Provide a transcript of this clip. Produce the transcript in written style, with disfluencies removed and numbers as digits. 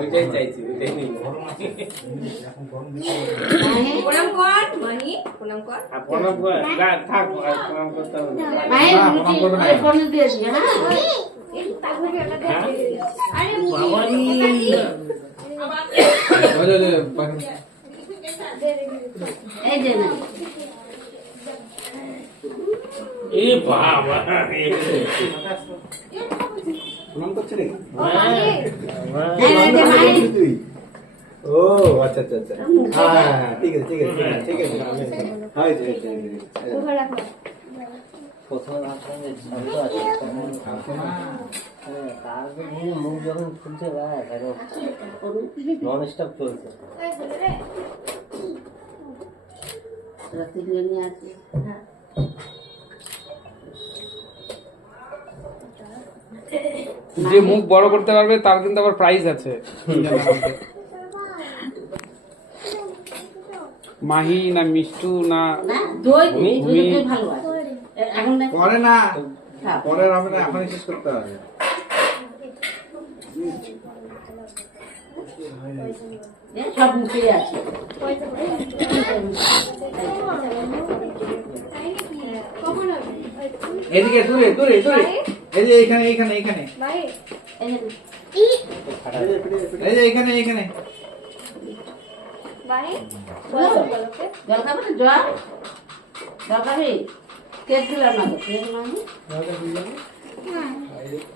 ওইটাই চাইছি, ওইটাই নেই। প্রণাম কর মাহি, প্রণাম কর। প্রণাম কর না, থাক, প্রণাম করতে হবে না। প্রণাম দিয়েছি হ্যাঁ। আরে বাবারি এই যে না এ বাবা প্রণাম করছে রে। ও আচ্ছা আচ্ছা আচ্ছা হ্যাঁ ঠিক আছে ঠিক আছে ঠিক আছে হ্যাঁ জি জি প্রথম আসলে শব্দ আছে তারপরে মুখ যখন খুলছে ভাই নন স্টপ চলছে রাতে নিয়ে আসি হ্যাঁ যে মুখ বড় করতে পারবে তার কিন্তু আবার প্রাইজ আছে। মাহি না মিষ্টু না দই ভালো আছে এখন পরে না পরের হবে না, এখনই শেষ করতে হবে। সব মুখে আছে এদিকে দূরে দূরে দূরে এই যে এখানে এখানে এখানে এই যে এখানে এখানে জল খাবে না জল খাবি কেক দিলাম না তো